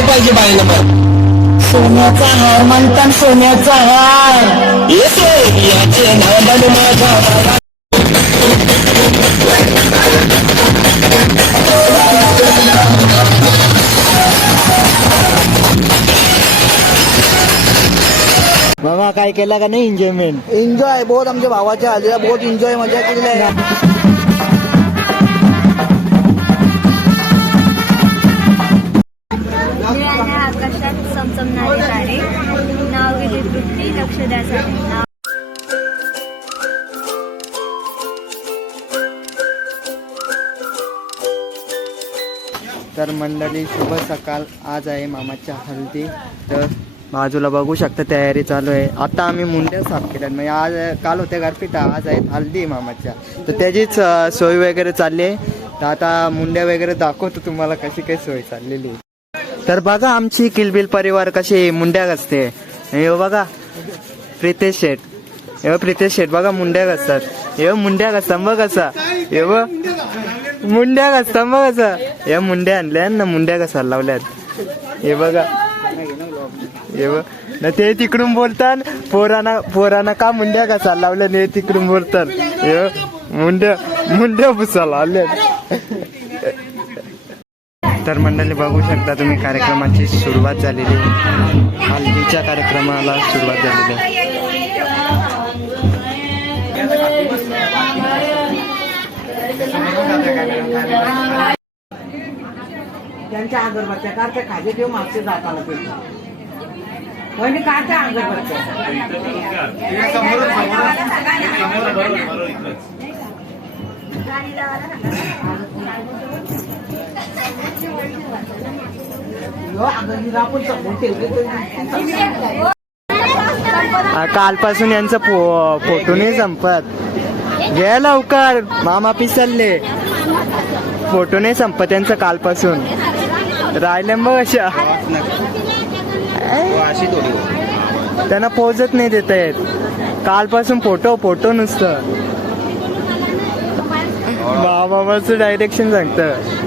काय पाहिजे बाईला मग? सोन्याचा हार म्हणतात, सोन्याचा हार. येतो याचे नादान माझा बाळा. मामा काय केला का नाही एन्जॉयमेंट? एन्जॉय बहुत, आमच्या भावाच्या आलेला बहुत एन्जॉय मजा केलेला आहे. निळ्या आकाशात चमचमणारे तारे, नाव गेली पृथ्वी, लक्ष द्यासाठी नाव. तर मंडळी शुभ सकाळ. आज आहे मामाच्या हल्दी. तर बाजूला बघू शकता तयारी चालू आहे. आता आम्ही मुंड्या साफ केल्या, म्हणजे आज काल होत्या गारपीटा, आज आहेत हल्दी मामाच्या. तर त्याचीच सोय वगैरे चालली आहे. तर आता मुंड्या वगैरे दाखवतो तुम्हाला कशी काही सोय चाललेली आहे. तर बघा आमची किलबिल परिवार कशी मुंड्या घासते. हे बघा प्रितेश शेठ, हे प्रितेश शेठ बघा मुंड्या घासतात. हे मुंड्या घासतात बघ कसा, हे बघ मुंड्या घासतात बघ कसा. या मुंड्या आणल्या ना, मुंड्या घासायला लावल्यात. हे बघा, हे बघ ना, ते तिकडून बोलतात पोरांना का मुंड्या घासायला लावल्या, हे तिकडून बोलतात. हे मुंड्या पुसायला लावल्यात. तर मंडळी बघू शकता तुम्ही कार्यक्रमाची सुरुवात झालेली, हल्दीच्या कार्यक्रमाला सुरुवात झालेली आहे. त्यांच्या अगरबत्त्या काढते, खाजे ठेव मागचे जाताना पेटतो. म्हणजे काढते अगरबत्त्या. कालपासून यांचा फोटो नाही संपत. घ्या लवकर, मामा पिसलले. फोटो नाही संपत यांचा कालपासून. राहिले बघ अशा, त्यांना पोचत नाही देता येत. कालपासून फोटो नुसतं. मामाचं डायरेक्शन सांगतं.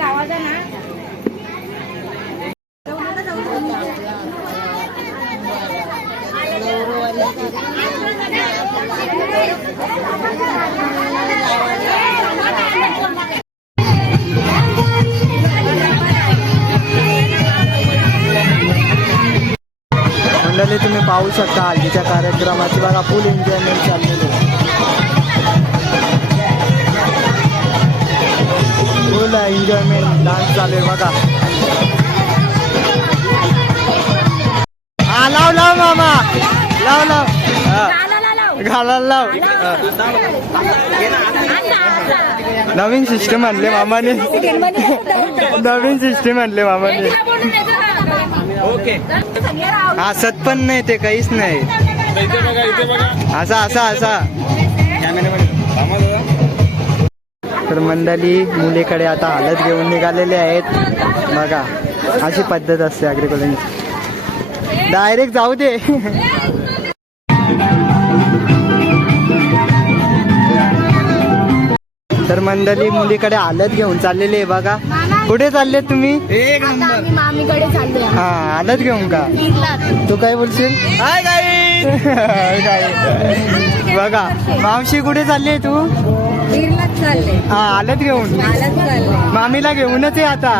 आवाज आहे ना. मंडळी तुम्ही पाहू शकता हल्दीच्या कार्यक्रमाची बघा फुल एन्जॉयमेंट चाललेली आहे. फुल एन्जॉयमेंट डान्स चालू आहे बघा. हा लाव लाव मामा, लाव घालायला लाव. नवीन सिस्टम आणले मामाने, नवीन सिस्टम आणले मामाने. हसत पण नाही ते, काहीच नाही. असा तर मंडळी मुलीकडे आता हळद घेऊन निघालेले आहेत बघा. अशी पद्धत असते ॲग्रिकल्चरची. डायरेक्ट जाऊ दे. तर मंडळी मुलीकडे हळद घेऊन चाललेली आहे बघा. कुठे चालले तुम्ही? मामीकडे चाललो हा हळद घेऊन का? तू काय बोलशील? काय बघा मावशी कुठे चालली तू? चालले हा हळद घेऊन. मामीला घेऊनच आहे आता.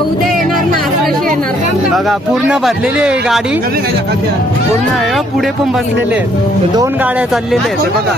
उद्या येणार ना, कशी येणार? बघा पूर्ण भरलेली आहे गाडी पूर्ण आहे. पुढे पण बसलेले आहेत. 2 गाड्या चाललेल्या आहेत बघा.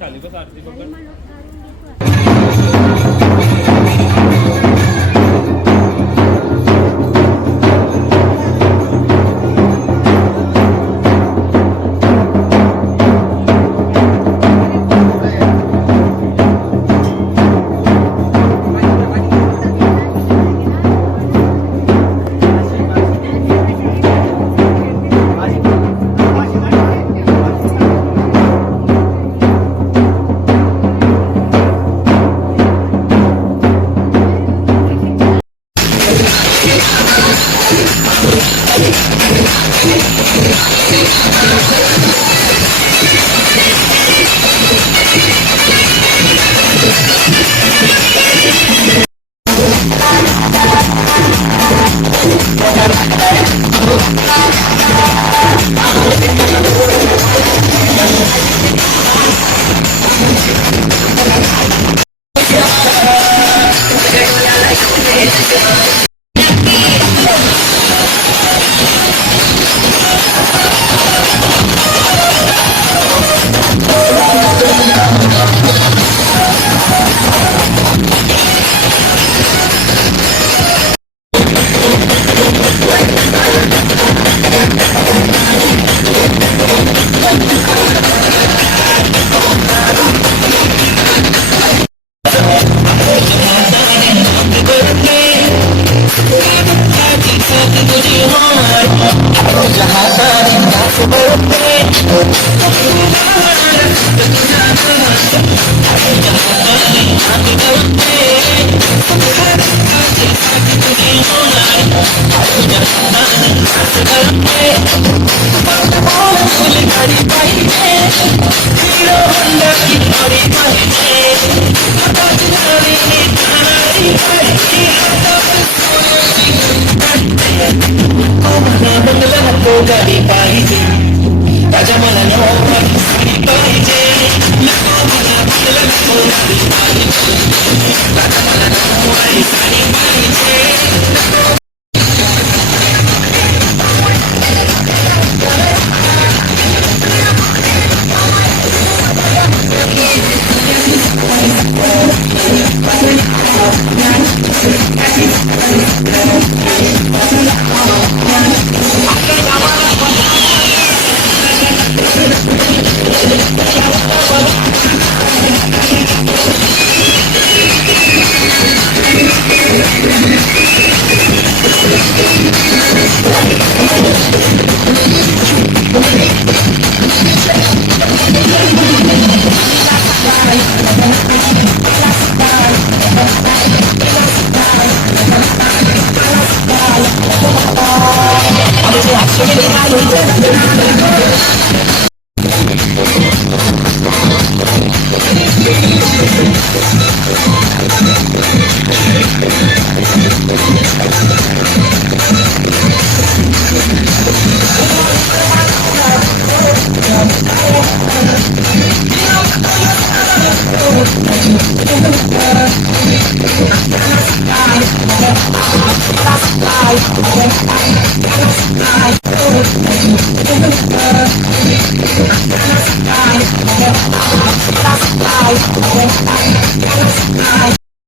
खाली बस आरती पकड.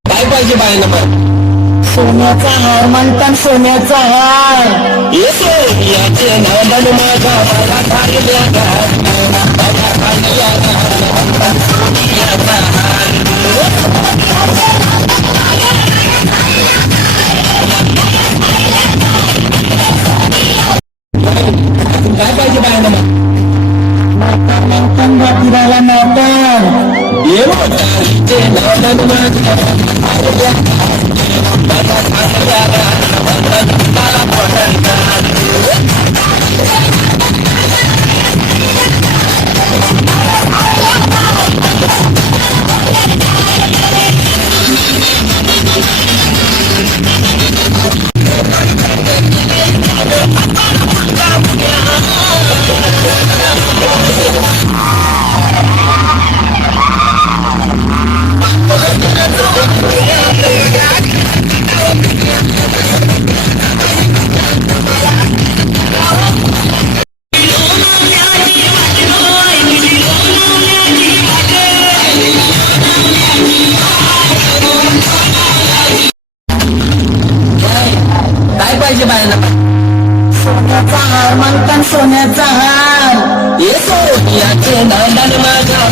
काय पाहिजे बायांना पण सोन्याचा हार म्हणतात सोन्याचा हार येतो याचे नांदन माझा मला खायला काय पाहिजे बायांना फिरायला नव्हतं येते नांदन माझा काय पाहिजे बायांना सोन्याचा हार म्हणतात सोन्याचा हार येतो याचे नांदन माझा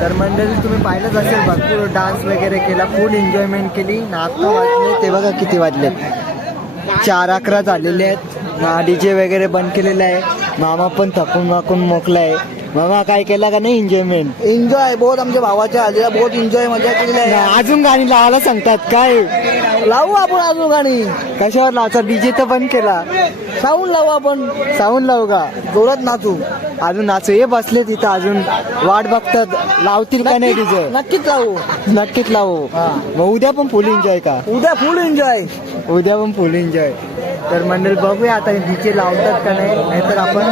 तर मंडळी तुम्ही पाहिलंच असेल भरपूर डान्स वगैरे केला, फुल एन्जॉयमेंट केली ना. आता वाजले ते बघा किती वाजलेत, 4:11 झालेले आहेत. डीजे वगैरे बंद केलेलं आहे. मामा पण थकून वाकून मोकलाय. मामा काय केला का नाही एन्जॉयमेंट? एन्जॉय बहुत आमच्या भावाच्या आलेला बहुत एन्जॉय मजा केलेली आहे. अजून गाणी लावायला सांगतात काय? लावू आपण अजून गाणी. कशावर लावचा? डीजे तर बंद केला. साऊंड लावू आपण. साऊंड लावू का? जोरात नाचू. अजून नाचू. हे बसले तिथं अजून वाट बघतात लावतील का नाही डीजे. नक्कीच लावू. नक्कीच लावू. मग उद्या पण फुल एन्जॉय का? उद्या फुल एन्जॉय. उद्या पण फुल एन्जॉय. तर मंडळी बघूया आता डीजे लावतात का नाही, नाहीतर आपण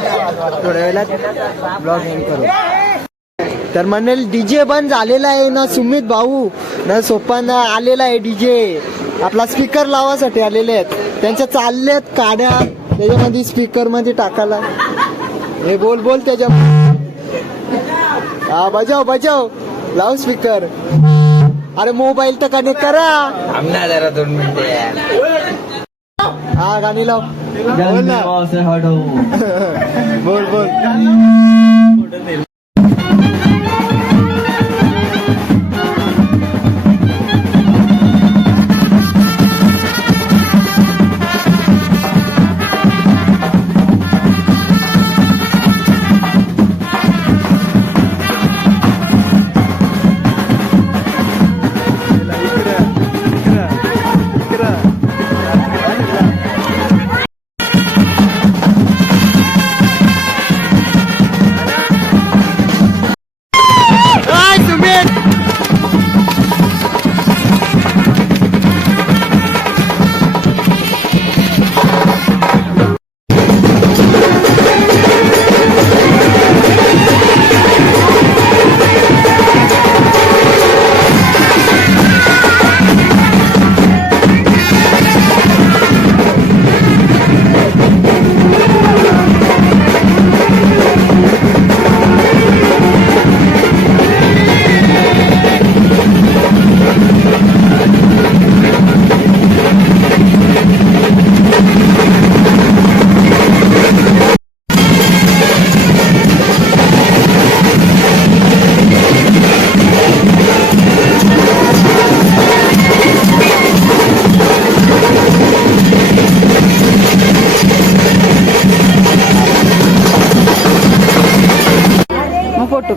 थोड्या वेळात ब्लॉग एंड करू. तर मंडळी डीजे बंद झालेला आहे ना. सुमित भाऊ ना सोपाना आलेला आहे डीजे. आपला स्पीकर लावासाठी आलेले आहेत. त्यांच्या चालल्यात काड्या त्याच्यामध्ये स्पीकर मध्ये टाकायला. हे बोल बोल त्याच्या. हा बजाव बजाव लाव स्पीकर. अरे मोबाईल तर कनेक्ट करा. जरा 2 मिनिटे. हा गाणी लाव. बोल ना. बोल बोल.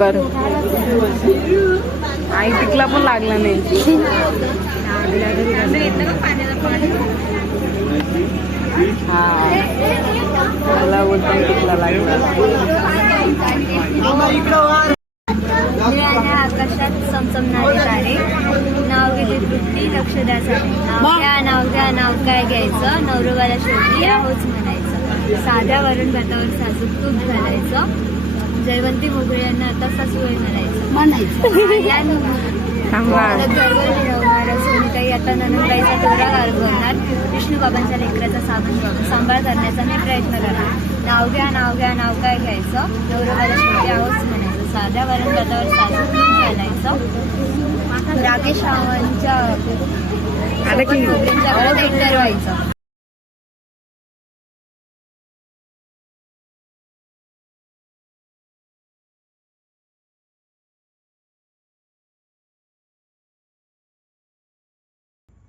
लवकर. आई टिकला पण लागला नाही. हा मला बोलताना टिकला लागला. निळ्याने आकाशात चमचमणारे तारे, नाव गेली तृप्ती लक्ष द्या सारे. नाव घ्या नाव घ्या नाव काय घ्यायचं, नवरोबाला शेवटी आहोच म्हणायचं. साध्या वरण भातावर साजूक तूप घालायचं, जयवंती मोगळे यांना आता सासूबाई म्हणायचं. गर्व मिळवणारा सोनीताई आता ननंदबाईचा तोरा गारवणार, विष्णू बाबांच्या लेकराचा सांभाळ करण्याचा मी प्रयत्न करणार. नाव घ्या नाव काय घ्यायचं, नवरोबाला शेवटी आहोच म्हणायचं. साध्या वरण भातावर साजूक तूप घालायचं, राकेश रावांच्या घरात एंटर व्हायचं.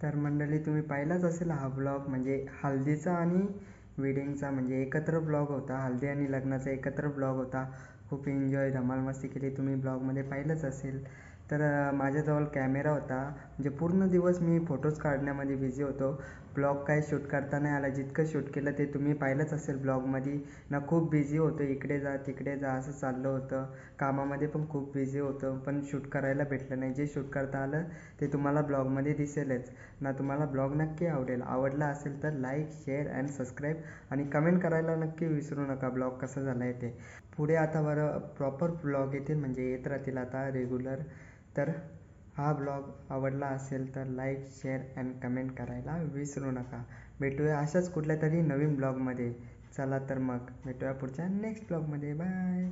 तर मंडळी तुम्ही पाहिलाच असेल हा ब्लॉग, म्हणजे हल्दीचा आणि वेडिंगचा म्हणजे एकत्र ब्लॉग होता. हल्दी आणि लग्नाचा एकत्र ब्लॉग होता. खूप एन्जॉय धमाल मस्ती केली, तुम्ही ब्लॉगमध्ये पाहिलंच असेल. तर माझ्याजवळ कॅमेरा होता, म्हणजे पूर्ण दिवस मी फोटोज काढण्यामध्ये बिझी होतो. ब्लॉग काय शूट करता नाही आला. जितकं शूट केलं ते तुम्ही पाहिलंच असेल ब्लॉगमध्ये ना. खूप बिझी होतो, इकडे जा तिकडे जा असं चाललं होतं. कामामध्ये पण खूप बिझी होतं, पण शूट करायला भेटलं नाही. जे शूट करता आलं ते तुम्हाला ब्लॉगमध्ये दिसेलच ना. तुम्हाला ब्लॉग नक्की आवडला असेल तर लाईक शेअर अँड सबस्क्राईब आणि कमेंट करायला नक्की विसरू नका ब्लॉग कसा झाला आहे ते. पुढे आता बरं प्रॉपर ब्लॉग येतील, म्हणजे येत राहतील आता रेग्युलर. तर हा ब्लॉग आवडला असेल तर लाईक शेअर अँड कमेंट करायला विसरू नका. भेटूया अशाच कुठल्या तरी नवीन ब्लॉगमध्ये. चला तर मग भेटूया पुढच्या नेक्स्ट ब्लॉगमध्ये. बाय.